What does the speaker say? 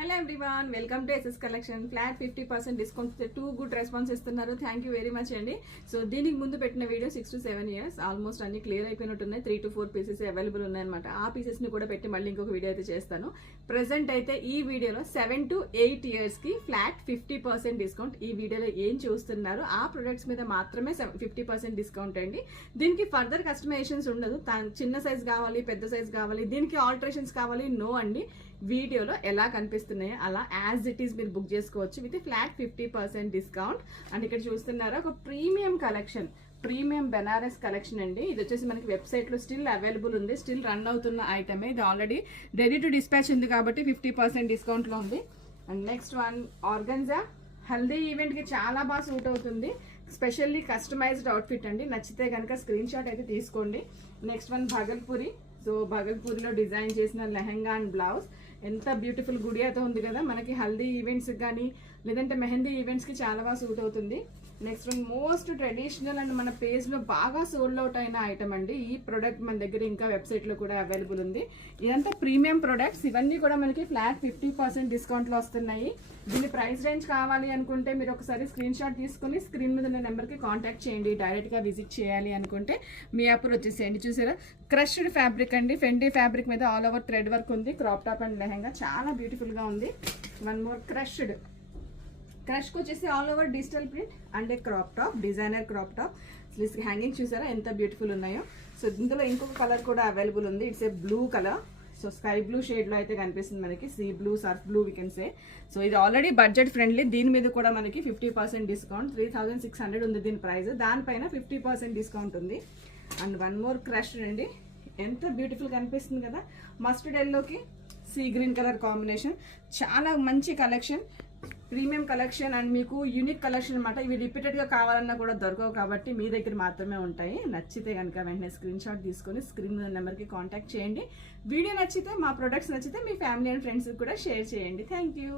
Hello everyone, welcome to SS Collection. Flat 50% discount with 2 good response ఇస్తున్నారు. Thank you very much అండి. So దీనికి ముందు పెట్టిన video 6 to 7 years almost అన్ని clear అయిపోయినట్టున్నాయి. 3 to 4 pieces available ఉన్నాయన్నమాట. ఆ పీసెస్ ని కూడా పెట్టి మళ్ళీ ఇంకొక వీడియో అయితే చేస్తాను. ప్రెసెంట్ అయితే ఈ వీడియోలో 7 to 8 years కి ఫ్లాట్ 50% డిస్కౌంట్. ఈ వీడియోలో ఏం చూస్తున్నారు ఆ ప్రొడక్ట్స్ మీద మాత్రమే 50% డిస్కౌంట్ అండి. దీనికి ఫర్దర్ కస్టమైజేషన్స్ ఉండదు. చిన్న సైజ్ కావాలి, పెద్ద సైజ్ కావాలి, దీనికి ఆల్టరేషన్స్ కావాలి, నో అండి. వీడియోలో ఎలా కనిపిస్తున్నాయో అలా యాజ్ ఇట్ ఈస్ మీరు బుక్ చేసుకోవచ్చు విత్ ఫ్లాట్ 50% డిస్కౌంట్. అండ్ ఇక్కడ చూస్తున్నారా ఒక premium collection, premium Banaras collection అండి. ఇది వచ్చేసి మనకి వెబ్సైట్ లో స్టిల్ అవైలబుల్ ఉంది, స్టిల్ రన్ అవుతున్న ఐటమ్. ఇది ఆల్రెడీ రెడీ టు డిస్పాచ్ ఉంది కాబట్టి 50% డిస్కౌంట్ లో ఉంది. And next one organza, haldi event కి చాలా బాగా సూట్ అవుతుంది. స్పెషల్లీ కస్టమైజ్డ్ అవుట్ఫిట్ అండి. నచ్చితే కనుక స్క్రీన్ షాట్ అయితే తీసుకోండి. Next one Bhagalpuri. సో భగల్పూరిలో డిజైన్ చేసిన లెహంగా అండ్ బ్లౌజ్ ఎంత బ్యూటిఫుల్ గుడియాతో ఉంది కదా. మనకి హల్దీ ఈవెంట్స్ కానీ లేదంటే మెహందీ ఈవెంట్స్కి చాలా బాగా సూట్ అవుతుంది. Next one most traditional and మన పేజ్లో బాగా సోల్డ్ అవుట్ అయిన ఐటమ్ అండి. ఈ ప్రోడక్ట్ మన దగ్గర ఇంకా వెబ్సైట్లో కూడా అవైలబుల్ ఉంది. ఇదంతా ప్రీమియం ప్రొడక్ట్స్, ఇవన్నీ కూడా మనకి ఫ్లాట్ 50% డిస్కౌంట్లో వస్తున్నాయి. దీని ప్రైస్ రేంజ్ కావాలి అనుకుంటే మీరు ఒకసారి స్క్రీన్ షాట్ తీసుకుని స్క్రీన్ మీద ఉన్న నెంబర్కి కాంటాక్ట్ చేయండి. డైరెక్ట్గా విజిట్ చేయాలి అనుకుంటే మీ యాప్ వచ్చేసేయండి. చూసారా క్రష్డ్ ఫ్యాబ్రిక్ అండి, ఫెండీ ఫ్యాబ్రిక్ మీద ఆల్ ఓవర్ థ్రెడ్ వర్క్ ఉంది. క్రాప్ టాప్ అండ్ లెహంగా చాలా బ్యూటిఫుల్గా ఉంది. వన్ మోర్ క్రష్డ్, క్రష్కి వచ్చేసి all over digital print and crop top, designer crop top. Hanging చూసారా ఎంత బ్యూటిఫుల్ ఉన్నాయో. సో ఇందులో ఇంకొక కలర్ కూడా అవైలబుల్ ఉంది. It's a blue colour. So sky blue షేడ్లో అయితే కనిపిస్తుంది మనకి, sea blue, Surf blue we can say. So ఇది ఆల్రెడీ బడ్జెట్ ఫ్రెండ్లీ. దీని మీద కూడా మనకి 50% డిస్కౌంట్. 3600 ఉంది దీని ప్రైస్, దానిపైన 50% డిస్కౌంట్ ఉంది. అండ్ వన్ మోర్ క్రష్ అండి, ఎంత బ్యూటిఫుల్ కనిపిస్తుంది కదా. మస్టర్డ్ ఎల్లోకి సీ గ్రీన్ కలర్ కాంబినేషన్, చాలా మంచి కలెక్షన్, ప్రీమియం కలెక్షన్ అండ్ మీకు యూనిక్ కలెక్షన్ అనమాట. ఇవి రిపీటెడ్గా కావాలన్నా కూడా దొరకవు కాబట్టి మీ దగ్గర మాత్రమే ఉంటాయి. నచ్చితే కనుక వెంటనే స్క్రీన్ షాట్ తీసుకొని స్క్రీన్ నెంబర్కి కాంటాక్ట్ చేయండి. వీడియో నచ్చితే, మా ప్రొడక్ట్స్ నచ్చితే మీ ఫ్యామిలీ అండ్ ఫ్రెండ్స్కి కూడా షేర్ చేయండి. Thank you.